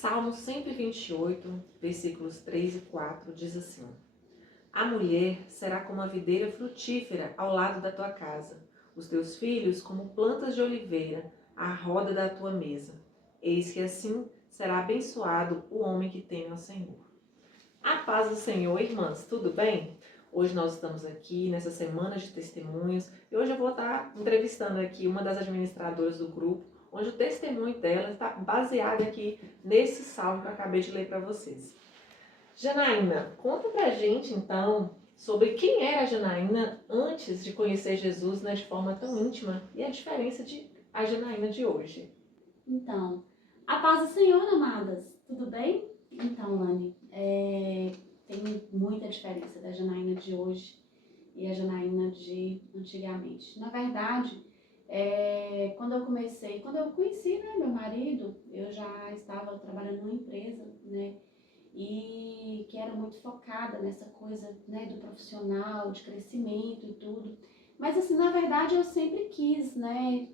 Salmo 128, versículos 3 e 4 diz assim: A mulher será como a videira frutífera ao lado da tua casa, os teus filhos como plantas de oliveira à roda da tua mesa. Eis que assim será abençoado o homem que teme ao Senhor. A paz do Senhor, irmãs, tudo bem? Hoje nós estamos aqui nessa semana de testemunhos e hoje eu vou estar entrevistando aqui uma das administradoras do grupo, onde o testemunho dela está baseado aqui nesse salmo que eu acabei de ler para vocês. Janaína, conta pra gente então sobre quem era a Janaína antes de conhecer Jesus, né, de forma tão íntima, e a diferença de a Janaína de hoje. Então, a paz do Senhor, amadas, tudo bem? Então, Lani, tem muita diferença da Janaína de hoje e a Janaína de antigamente. Na verdade, quando eu conheci, né, meu marido, eu já estava trabalhando numa empresa, né, e que era muito focada nessa coisa, né, do profissional, de crescimento e tudo. Mas assim, na verdade, eu sempre quis, né,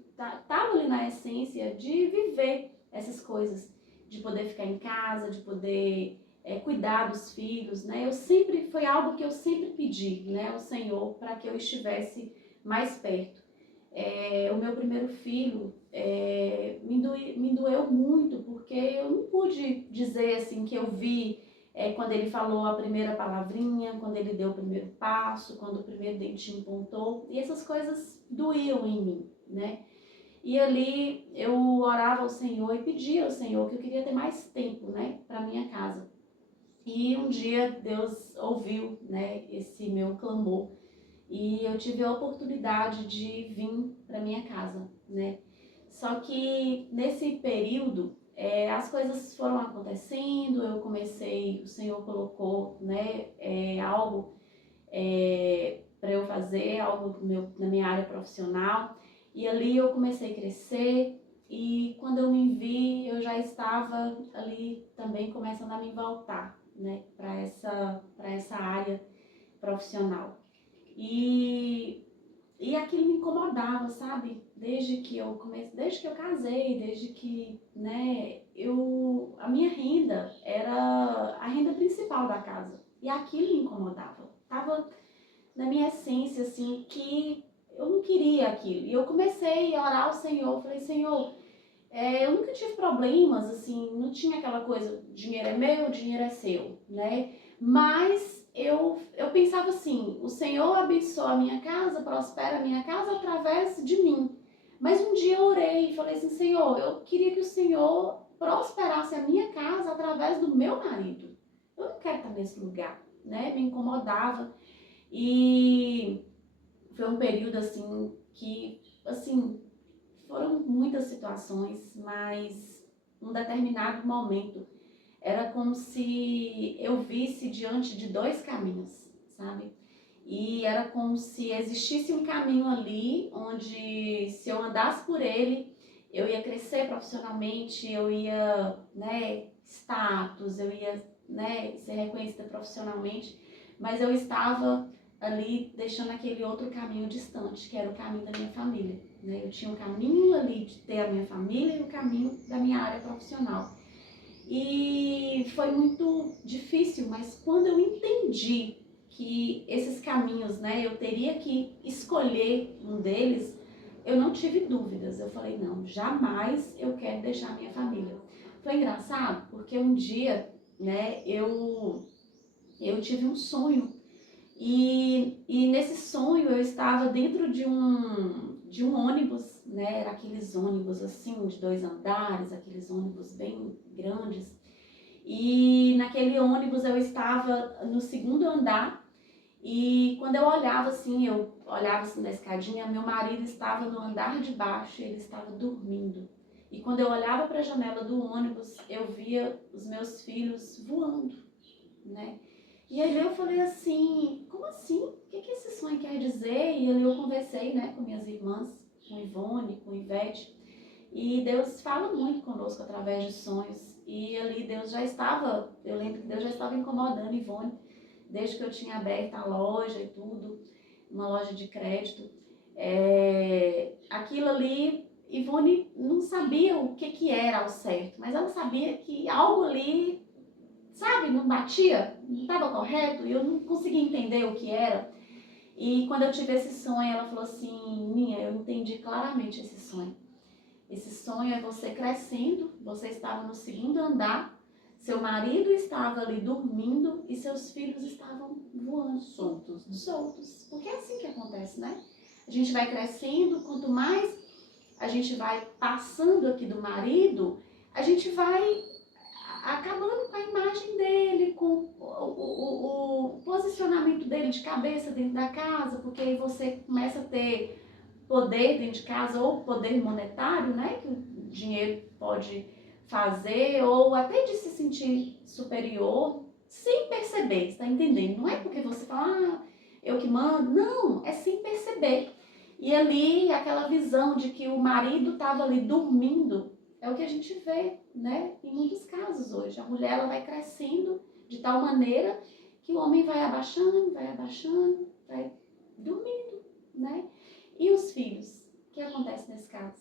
tava ali na essência de viver essas coisas, de poder ficar em casa, de poder cuidar dos filhos, né? Foi algo que eu sempre pedi, né, ao Senhor, para que eu estivesse mais perto. O meu primeiro filho me doeu muito, porque eu não pude dizer assim que eu vi quando ele falou a primeira palavrinha, quando ele deu o primeiro passo, quando o primeiro dentinho pontou, e essas coisas doíam em mim, né? E ali eu orava ao Senhor e pedia ao Senhor que eu queria ter mais tempo, né, para minha casa. E um dia Deus ouviu, né, esse meu clamor e eu tive a oportunidade de vir para minha casa, né? Só que nesse período as coisas foram acontecendo, o Senhor colocou, né, algo para eu fazer, algo na minha área profissional, e ali eu comecei a crescer. E quando eu me vi, eu já estava ali também começando a me voltar, né, para essa área profissional. E aquilo me incomodava, sabe? Desde que eu casei, desde que, né, a minha renda era a renda principal da casa. E aquilo me incomodava. Tava na minha essência, assim, que eu não queria aquilo. E eu comecei a orar ao Senhor, falei, Senhor, eu nunca tive problemas, assim, não tinha aquela coisa, dinheiro é meu, dinheiro é seu, né? Mas eu pensava assim, o Senhor abençoa a minha casa, prospera a minha casa através de mim. Mas um dia eu orei e falei assim, Senhor, eu queria que o Senhor prosperasse a minha casa através do meu marido. Eu não quero estar nesse lugar, né? Me incomodava. E foi um período assim que, assim, foram muitas situações, mas num determinado momento era como se eu visse diante de dois caminhos, sabe? E era como se existisse um caminho ali onde, se eu andasse por ele, eu ia crescer profissionalmente, eu ia, né, status, eu ia, né, ser reconhecida profissionalmente, mas eu estava ali deixando aquele outro caminho distante, que era o caminho da minha família, né? Eu tinha um caminho ali de ter a minha família e o caminho da minha área profissional. E foi muito difícil, mas quando eu entendi que esses caminhos, né, eu teria que escolher um deles, eu não tive dúvidas. Eu falei, não, jamais eu quero deixar a minha família. Foi engraçado, porque um dia, né, eu tive um sonho e nesse sonho eu estava dentro de um ônibus, né? Era aqueles ônibus assim, de 2 andares, aqueles ônibus bem grandes. E naquele ônibus eu estava no segundo andar e quando eu olhava assim na escadinha, meu marido estava no andar de baixo e ele estava dormindo. E quando eu olhava para a janela do ônibus, eu via os meus filhos voando, né? E aí eu falei assim, como assim? O que esse sonho quer dizer? E ali eu conversei, né, com minhas irmãs, com Ivone, com Ivete, e Deus fala muito conosco através de sonhos. E ali eu lembro que Deus já estava incomodando Ivone, desde que eu tinha aberto a loja e tudo, uma loja de crédito. Aquilo ali, Ivone não sabia o que era ao certo, mas ela sabia que algo ali, sabe, não batia, não estava correto, e eu não conseguia entender o que era. E quando eu tive esse sonho, ela falou assim, Ninha, eu entendi claramente esse sonho. Esse sonho é você crescendo, você estava no segundo andar, seu marido estava ali dormindo e seus filhos estavam voando. Soltos. Soltos. Porque é assim que acontece, né? A gente vai crescendo, quanto mais a gente vai passando aqui do marido, a gente vai acabando com a imagem dele, com o posicionamento dele de cabeça dentro da casa, porque aí você começa a ter poder dentro de casa, ou poder monetário, né, que o dinheiro pode fazer, ou até de se sentir superior, sem perceber, você tá entendendo? Não é porque você fala, eu que mando, não, é sem perceber. E ali, aquela visão de que o marido estava ali dormindo, é o que a gente vê, né, em muitos casos hoje. A mulher, ela vai crescendo de tal maneira que o homem vai abaixando, vai dormindo, né? E os filhos? O que acontece nesse caso?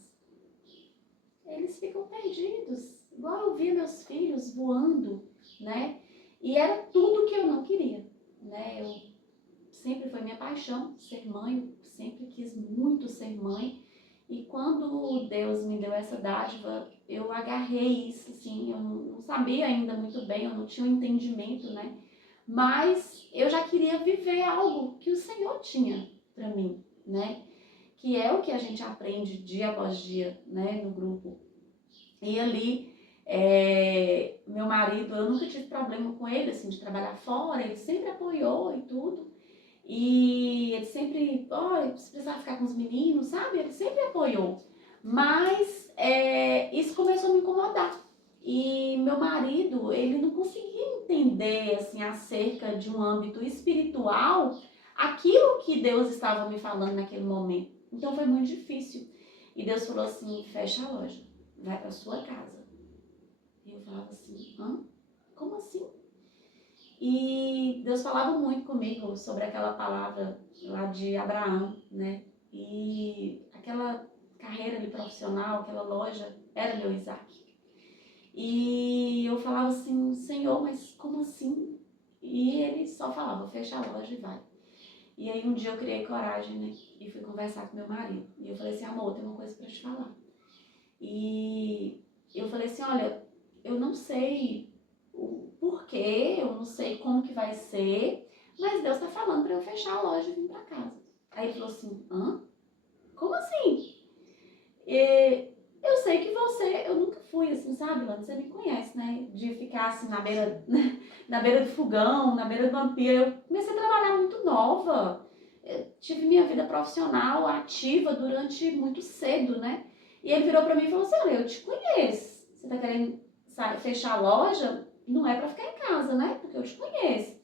Eles ficam perdidos. Igual eu via meus filhos voando, né? E era tudo que eu não queria, né? Eu sempre foi minha paixão ser mãe, sempre quis muito ser mãe. E quando Deus me deu essa dádiva, eu agarrei isso, assim, eu não sabia ainda muito bem, eu não tinha um entendimento, né? Mas eu já queria viver algo que o Senhor tinha para mim, né? Que é o que a gente aprende dia após dia, né, no grupo. E ali, meu marido, eu nunca tive problema com ele, assim, de trabalhar fora, ele sempre apoiou e tudo. E ele sempre, se precisar ficar com os meninos, sabe? Ele sempre apoiou. Mas isso começou a me incomodar. E meu marido, ele não conseguia entender, assim, acerca de um âmbito espiritual, aquilo que Deus estava me falando naquele momento. Então foi muito difícil. E Deus falou assim, fecha a loja, vai para sua casa. E eu falava assim, hã? Como assim? E Deus falava muito comigo sobre aquela palavra lá de Abraão, né? E aquela carreira ali profissional, aquela loja, era meu Isaac. E eu falava assim, Senhor, mas como assim? E ele só falava, fecha a loja e vai. E aí um dia eu criei coragem, né? E fui conversar com meu marido. E eu falei assim, amor, tem uma coisa pra te falar. E eu falei assim, olha, eu não sei o porquê, eu não sei como que vai ser, mas Deus tá falando pra eu fechar a loja e vir pra casa. Aí ele falou assim, hã? Como assim? Eu sei que eu nunca fui assim, sabe, Lana? Você me conhece, né? De ficar assim na beira, na beira do fogão, na beira do vampiro. Eu comecei a trabalhar muito nova. Eu tive minha vida profissional ativa durante muito cedo, né? E ele virou pra mim e falou assim, olha, eu te conheço. Você tá querendo fechar a loja? Não é pra ficar em casa, né? Porque eu te conheço.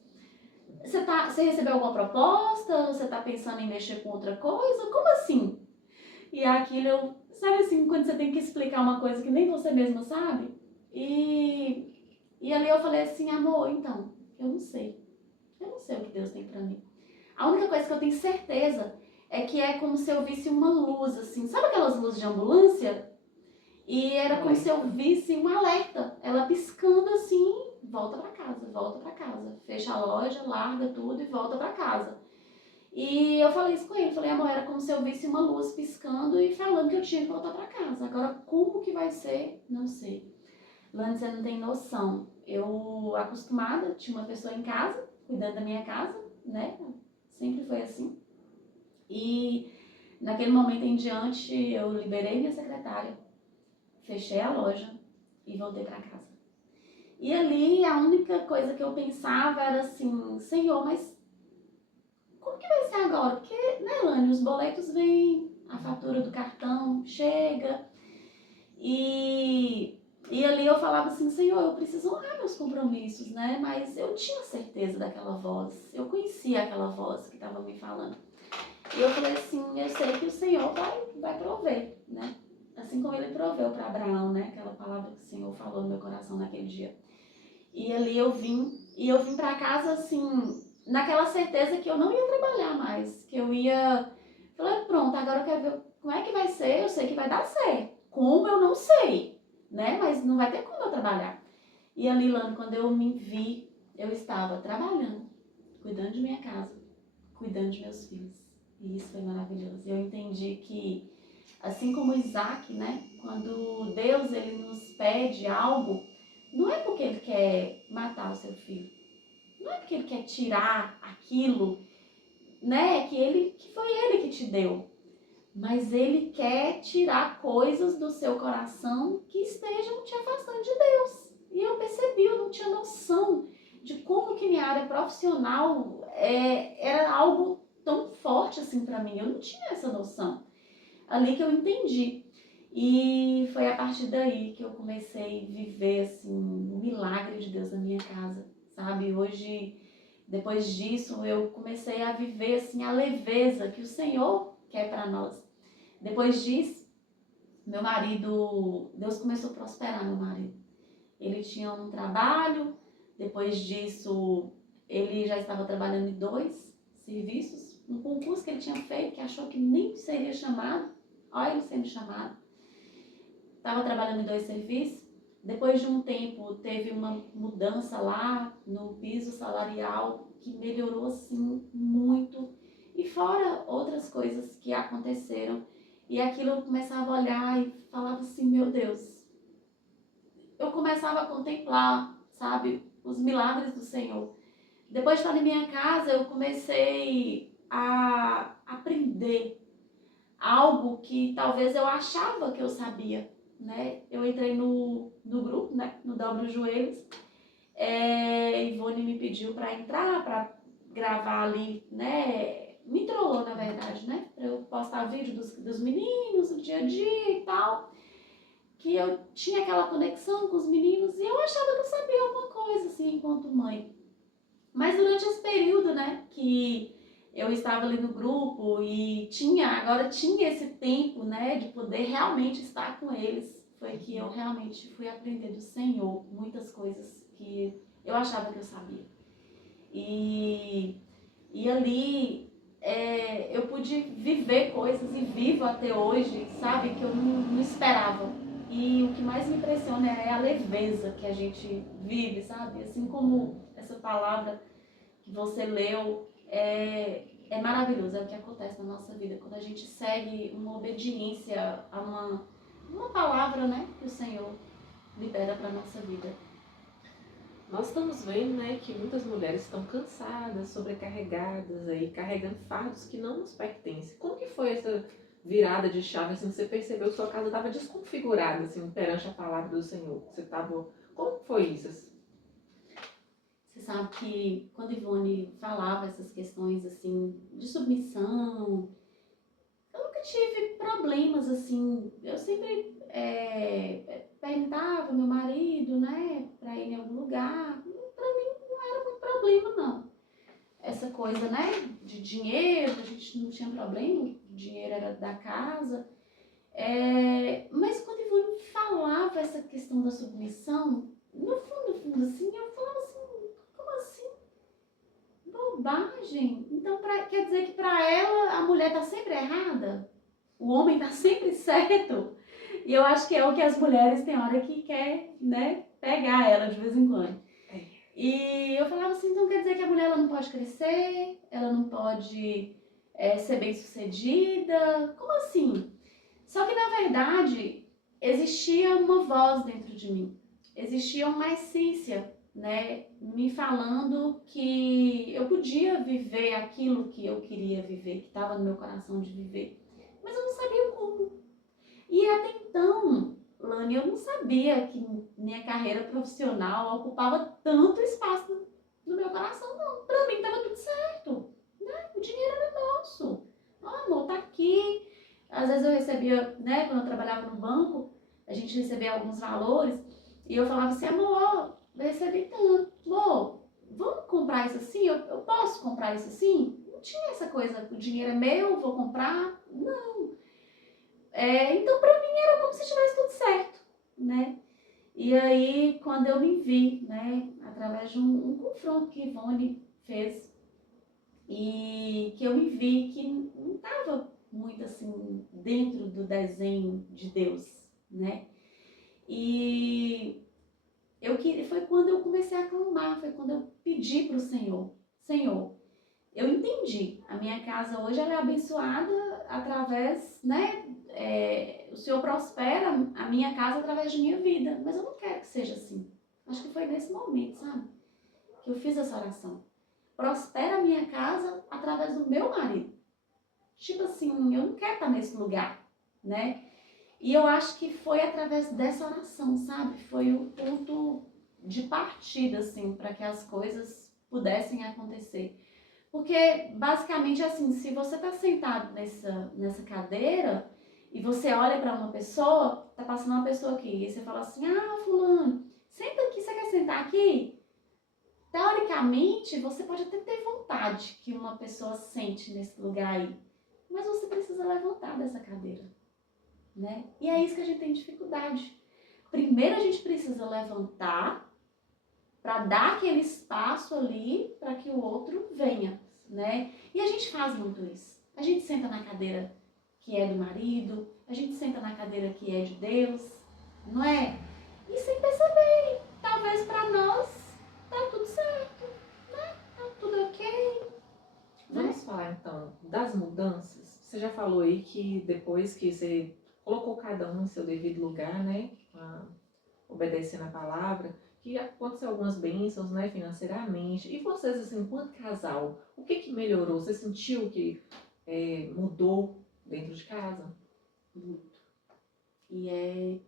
Você recebeu alguma proposta? Você tá pensando em mexer com outra coisa? Como assim? E aquilo, sabe assim, quando você tem que explicar uma coisa que nem você mesma sabe? E ali eu falei assim, amor, então, eu não sei. Eu não sei o que Deus tem pra mim. A única coisa que eu tenho certeza é que é como se eu visse uma luz, assim. Sabe aquelas luzes de ambulância? E era como se eu visse um alerta. Ela piscando assim, volta pra casa, volta pra casa. Fecha a loja, larga tudo e volta pra casa. E eu falei isso com ele, falei, amor, era como se eu visse uma luz piscando e falando que eu tinha que voltar pra casa. Agora, como que vai ser? Não sei. Lani, você não tem noção. Eu, acostumada, tinha uma pessoa em casa, cuidando da minha casa, né? Sempre foi assim. E naquele momento em diante, eu liberei minha secretária, fechei a loja e voltei pra casa. E ali, a única coisa que eu pensava era assim, Senhor, mas como que vai ser agora? Porque, né, Lani, os boletos vêm, a fatura do cartão chega. E ali eu falava assim, Senhor, eu preciso honrar meus compromissos, né? Mas eu tinha certeza daquela voz. Eu conhecia aquela voz que estava me falando. E eu falei assim, eu sei que o Senhor vai prover, né? Assim como ele proveu para Abraão, né? Aquela palavra que o Senhor falou no meu coração naquele dia. E ali eu vim para casa assim, naquela certeza que eu não ia trabalhar mais, que eu ia... Falei, pronto, agora eu quero ver como é que vai ser? Eu sei que vai dar certo. Como eu não sei, né? Mas não vai ter como eu trabalhar. E ali, Lani, quando eu me vi, eu estava trabalhando, cuidando de minha casa, cuidando de meus filhos. E isso foi maravilhoso. Eu entendi que, assim como Isaac, né? Quando Deus ele nos pede algo, não é porque ele quer matar o seu filho. Não é porque ele quer tirar aquilo, né? Que foi ele que te deu. Mas ele quer tirar coisas do seu coração que estejam te afastando de Deus. E eu percebi, eu não tinha noção de como que minha área profissional era algo tão forte assim para mim. Eu não tinha essa noção. Ali que eu entendi. E foi a partir daí que eu comecei a viver assim, o milagre de Deus na minha casa, sabe? Hoje, depois disso, eu comecei a viver assim a leveza que o Senhor quer para nós. Depois disso, meu marido, Deus começou a prosperar meu marido. Ele tinha um trabalho, depois disso, ele já estava trabalhando em 2 serviços, um concurso que ele tinha feito, que achou que nem seria chamado, olha ele sendo chamado. Estava trabalhando em 2 serviços. Depois de um tempo, teve uma mudança lá no piso salarial que melhorou assim muito. E fora outras coisas que aconteceram. E aquilo eu começava a olhar e falava assim, meu Deus. Eu começava a contemplar, sabe, os milagres do Senhor. Depois de estar em minha casa, eu comecei a aprender algo que talvez eu achava que eu sabia, né? Eu entrei no grupo, né? No Dobra os Joelhos. Ivone me pediu para entrar, para gravar ali, né? Me trollou, na verdade, né? Para eu postar vídeo dos meninos, do dia a dia e tal. Que eu tinha aquela conexão com os meninos e eu achava que eu sabia alguma coisa, assim, enquanto mãe. Mas durante esse período, né, que eu estava ali no grupo e agora tinha esse tempo, né, de poder realmente estar com eles, foi que eu realmente fui aprender do Senhor muitas coisas que eu achava que eu sabia. E ali eu pude viver coisas e vivo até hoje, sabe, que eu não esperava. E o que mais me impressiona é a leveza que a gente vive, sabe? Assim como essa palavra que você leu é maravilhoso, é o que acontece na nossa vida. Quando a gente segue uma obediência a uma palavra, né, que o Senhor libera para a nossa vida. Nós estamos vendo, né, que muitas mulheres estão cansadas, sobrecarregadas, aí, carregando fardos que não nos pertencem. Como que foi essa virada de chave, assim, você percebeu que sua casa estava desconfigurada, assim, perante a palavra do Senhor? Você estava... Como foi isso? Você sabe que quando Ivone falava essas questões, assim, de submissão, eu nunca tive problemas, assim, eu sempre perguntava ao meu marido, né, pra ir em algum lugar, pra mim não era muito problema, não. Essa coisa, né, de dinheiro, a gente não tinha problema, o dinheiro era da casa. Mas quando Ivone falava essa questão da submissão, no fundo, assim, eu falava assim, como assim? Bobagem. Então, quer dizer que para ela a mulher tá sempre errada? O homem tá sempre certo? E eu acho que é o que as mulheres têm hora que quer, né, pegar ela de vez em quando. E eu falava assim, então quer dizer que a mulher ela não pode crescer, ela não pode ser bem sucedida? Como assim? Só que na verdade existia uma voz dentro de mim, existia uma essência, né, me falando que eu podia viver aquilo que eu queria viver, que estava no meu coração de viver, mas eu não sabia como. E até então, Lani, eu não sabia que minha carreira profissional ocupava tanto espaço no meu coração, não. Pra mim tava tudo certo, né? O dinheiro era nosso. Ah, amor, tá aqui. Às vezes eu recebia, né, quando eu trabalhava no banco, a gente recebia alguns valores e eu falava assim, amor, eu recebi tanto. Amor, vamos comprar isso assim? Eu posso comprar isso assim? Não tinha essa coisa, o dinheiro é meu, vou comprar. Não. Então, pra mim era como se tivesse tudo certo, né? E aí, quando eu me vi, né, através de um confronto que Ivone fez, e que eu me vi que não estava muito assim, dentro do desenho de Deus, né? E foi quando eu comecei a clamar, foi quando eu pedi para o Senhor, Senhor, eu entendi, a minha casa hoje ela é abençoada através, né? O Senhor prospera a minha casa através de minha vida, mas eu não quero que seja assim. Acho que foi nesse momento, sabe? Que eu fiz essa oração. Prospera a minha casa através do meu marido. Tipo assim, eu não quero estar nesse lugar, né? E eu acho que foi através dessa oração, sabe? Foi o ponto de partida, assim, para que as coisas pudessem acontecer. Porque, basicamente, assim, se você está sentado nessa cadeira e você olha para uma pessoa, tá passando uma pessoa aqui, e você fala assim, fulano, senta aqui, você quer sentar aqui? Teoricamente, você pode até ter vontade que uma pessoa sente nesse lugar aí, mas você precisa levantar dessa cadeira, né? E é isso que a gente tem dificuldade. Primeiro a gente precisa levantar para dar aquele espaço ali para que o outro venha, né? E a gente faz muito isso. A gente senta na cadeira que é do marido, a gente senta na cadeira que é de Deus, não é? E sem perceber, talvez para nós tá tudo certo, né? Tá tudo ok. Vamos falar então das mudanças. Você já falou aí que depois que você colocou cada um em seu devido lugar, né? Obedecendo a palavra, que aconteceu algumas bênçãos, né, financeiramente. E vocês, assim, enquanto casal, o que que melhorou? Você sentiu que mudou dentro de casa? Muito. E é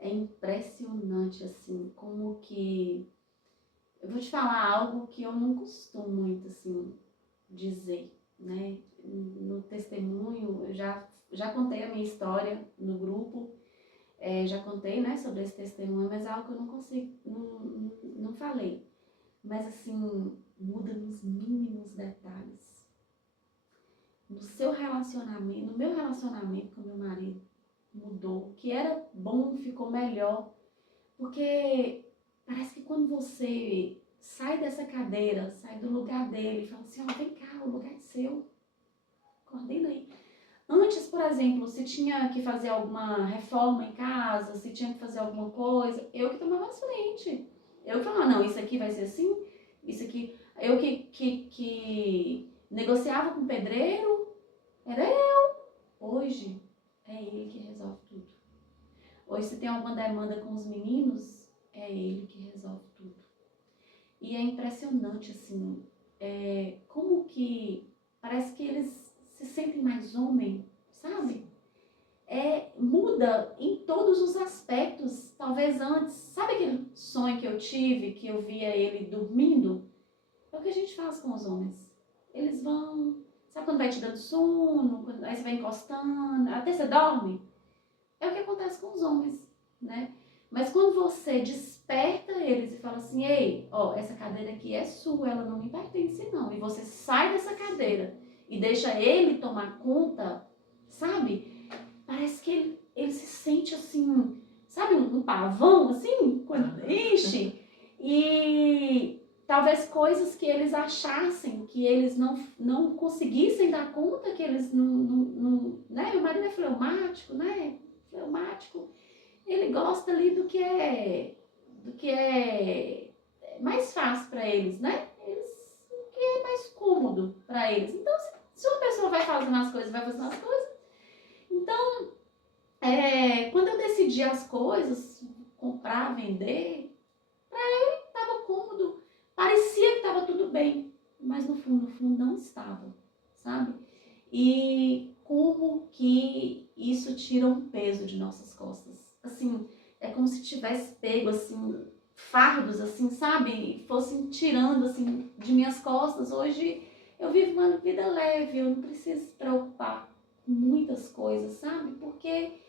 impressionante, assim, como que... Eu vou te falar algo que eu não costumo muito, assim, dizer, né? No testemunho, eu já contei a minha história no grupo, já contei, né, sobre esse testemunho, mas é algo que eu não consigo, não falei. Mas, assim, muda nos mínimos detalhes. No seu relacionamento, no meu relacionamento com meu marido, mudou. O que era bom ficou melhor. Porque parece que quando você sai dessa cadeira, sai do lugar dele, fala assim, vem cá, o lugar é seu. Coordena aí. Antes, por exemplo, se tinha que fazer alguma reforma em casa, se tinha que fazer alguma coisa, eu que tomava as frente. Eu que falava, não, isso aqui vai ser assim, isso aqui... Eu que negociava com o pedreiro, era eu. Hoje, é ele que resolve tudo. Hoje, se tem alguma demanda com os meninos, é ele que resolve tudo. E é impressionante, assim, como que parece que eles se sentem mais homem, sabe? Muda em todos os aspectos. Talvez antes, sabe aquele sonho que eu tive, que eu via ele dormindo? É o que a gente faz com os homens. Eles vão, sabe quando vai te dando sono, aí você vai encostando, até você dorme? É o que acontece com os homens, né? Mas quando você desperta eles e fala assim, ei, essa cadeira aqui é sua, ela não me pertence não. E você sai dessa cadeira e deixa ele tomar conta, sabe? Parece que ele se sente assim, sabe, um pavão assim, quando enche. E talvez coisas que eles achassem que eles não conseguissem dar conta, que eles não né? Meu marido é fleumático, né? Fleumático, ele gosta ali do que é mais fácil para eles, né? O que é mais cômodo para eles. Então, se uma pessoa vai fazendo as coisas, vai fazendo as coisas. Então, quando eu decidi as coisas, comprar, vender, para ele estava cômodo. Parecia que estava tudo bem, mas no fundo não estava, sabe? E como que isso tira um peso de nossas costas. Assim, é como se tivesse pego, assim, fardos, assim, sabe? E fossem tirando, assim, de minhas costas. Hoje eu vivo uma vida leve, eu não preciso se preocupar com muitas coisas, sabe? Porque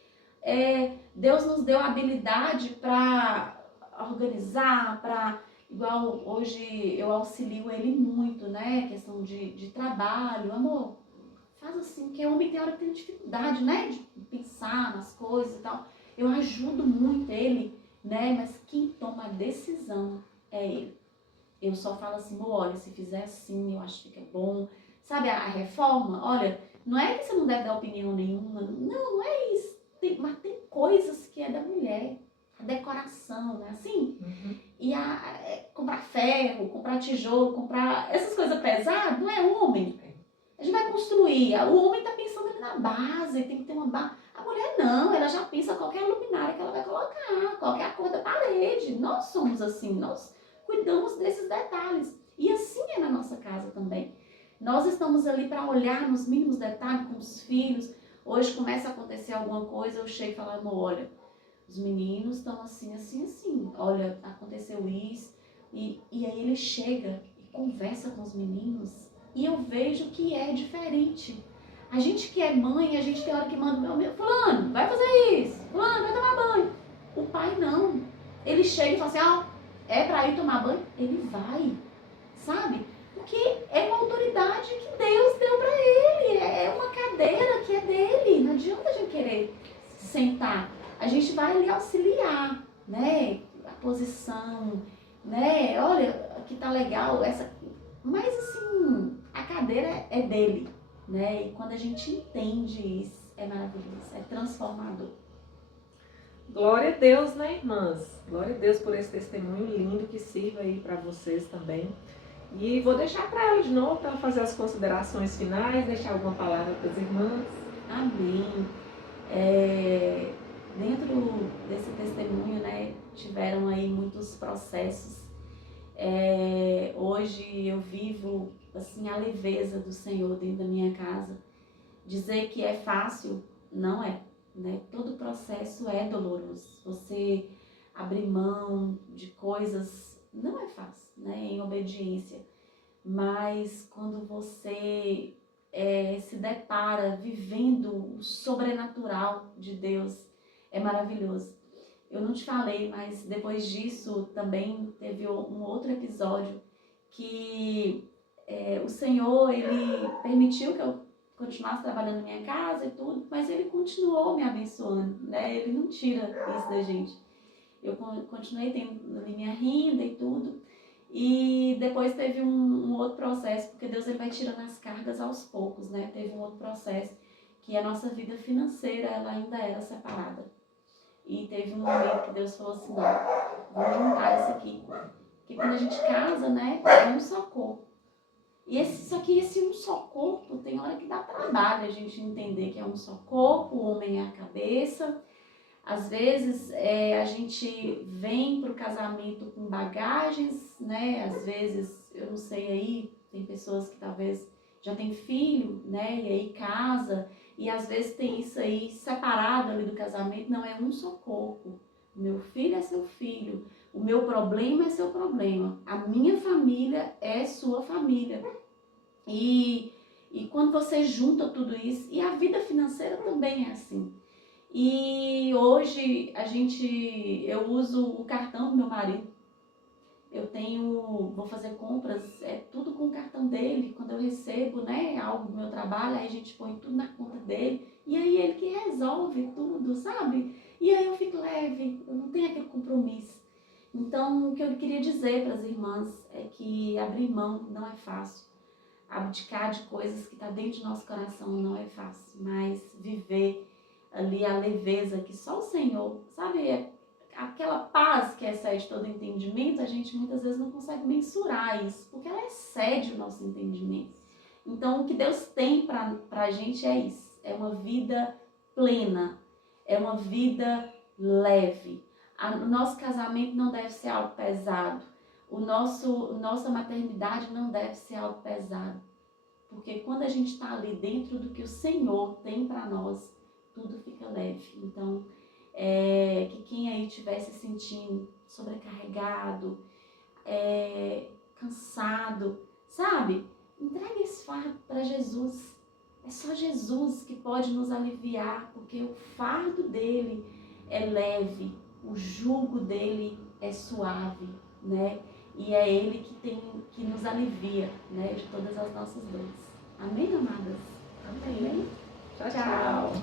Deus nos deu a habilidade para organizar, para... Igual hoje eu auxilio ele muito, né? Questão de trabalho, amor, faz assim, porque o homem tem hora que tem dificuldade, né? De pensar nas coisas e tal. Eu ajudo muito ele, né? Mas quem toma a decisão é ele. Eu só falo assim, olha, se fizer assim, eu acho que fica bom. Sabe a reforma? Olha, Não é que você não deve dar opinião nenhuma, não é isso. Mas tem coisas que é da mulher. A decoração, né? Assim, e comprar ferro, comprar tijolo, comprar essas coisas pesadas, não é homem. A gente vai construir. O homem está pensando ali na base, tem que ter uma base. A mulher não, ela já pensa qualquer luminária que ela vai colocar, qualquer cor da parede. Nós somos assim, nós cuidamos desses detalhes. E assim é na nossa casa também. Nós estamos ali para olhar nos mínimos detalhes com os filhos. Hoje começa a acontecer alguma coisa, eu chego e falo, amor, olha, os meninos estão assim, assim, assim. Olha, aconteceu isso. E aí ele chega e conversa com os meninos e eu vejo que é diferente. A gente que é mãe, a gente tem hora que manda, fulano, vai fazer isso. Fulano, vai tomar banho. O pai não. Ele chega e fala assim, é pra ir tomar banho? Ele vai, sabe? Porque é uma autoridade que Deus deu pra ele. É uma cadeira que é dele. Não adianta a gente querer sentar. A gente vai ali auxiliar, né? A posição, né? Olha, aqui tá legal essa. Mas assim, a cadeira é dele, né? E quando a gente entende isso, é maravilhoso, é transformador. Glória a Deus, né, irmãs? Glória a Deus por esse testemunho lindo que sirva aí para vocês também. E vou deixar para ela de novo, para ela fazer as considerações finais, deixar alguma palavra para as irmãs. Amém. Dentro desse testemunho, né, tiveram aí muitos processos. Hoje eu vivo assim a leveza do Senhor dentro da minha casa. Dizer que é fácil, não é, né? Todo processo é doloroso. Você abrir mão de coisas não é fácil, né? Em obediência. Mas quando você se depara vivendo o sobrenatural de Deus, é maravilhoso. Eu não te falei, mas depois disso também teve um outro episódio que o Senhor, Ele permitiu que eu continuasse trabalhando na minha casa e tudo, mas Ele continuou me abençoando, né? Ele não tira isso da gente. Eu continuei tendo a minha renda e tudo, e depois teve um outro processo, porque Deus ele vai tirando as cargas aos poucos, né? Teve um outro processo que a nossa vida financeira ela ainda era separada. E teve um momento que Deus falou assim, não, vamos juntar isso aqui. Porque quando a gente casa, né, é um só corpo. E só que esse um só corpo, tem hora que dá trabalho a gente entender que é um só corpo, o homem é a cabeça. Às vezes a gente vem para o casamento com bagagens, né? Às vezes, eu não sei aí, tem pessoas que talvez já tem filho, né? E aí casa, e às vezes tem isso aí separado ali do casamento, não é um só corpo. O meu filho é seu filho, o meu problema é seu problema, a minha família é sua família. E quando você junta tudo isso, e a vida financeira também é assim. E hoje eu uso o cartão do meu marido. Vou fazer compras, é tudo com o cartão dele. Quando eu recebo, né, algo do meu trabalho, aí a gente põe tudo na conta dele. E aí ele que resolve tudo, sabe? E aí eu fico leve, eu não tenho aquele compromisso. Então, o que eu queria dizer para as irmãs é que abrir mão não é fácil. Abdicar de coisas que está dentro do nosso coração não é fácil. Mas viver ali a leveza que só o Senhor, sabe, aquela paz que excede todo entendimento, a gente muitas vezes não consegue mensurar isso, porque ela excede o nosso entendimento. Então, o que Deus tem para a gente é isso, é uma vida plena, é uma vida leve. O nosso casamento não deve ser algo pesado, nossa maternidade não deve ser algo pesado, porque quando a gente está ali dentro do que o Senhor tem para nós, tudo fica leve. Então, que quem aí estiver se sentindo sobrecarregado, cansado, sabe? Entregue esse fardo para Jesus. É só Jesus que pode nos aliviar, porque o fardo dele é leve, o jugo dele é suave, né? E é ele que nos alivia, né, de todas as nossas dores. Amém, amadas? Amém. Tchau, Tchau.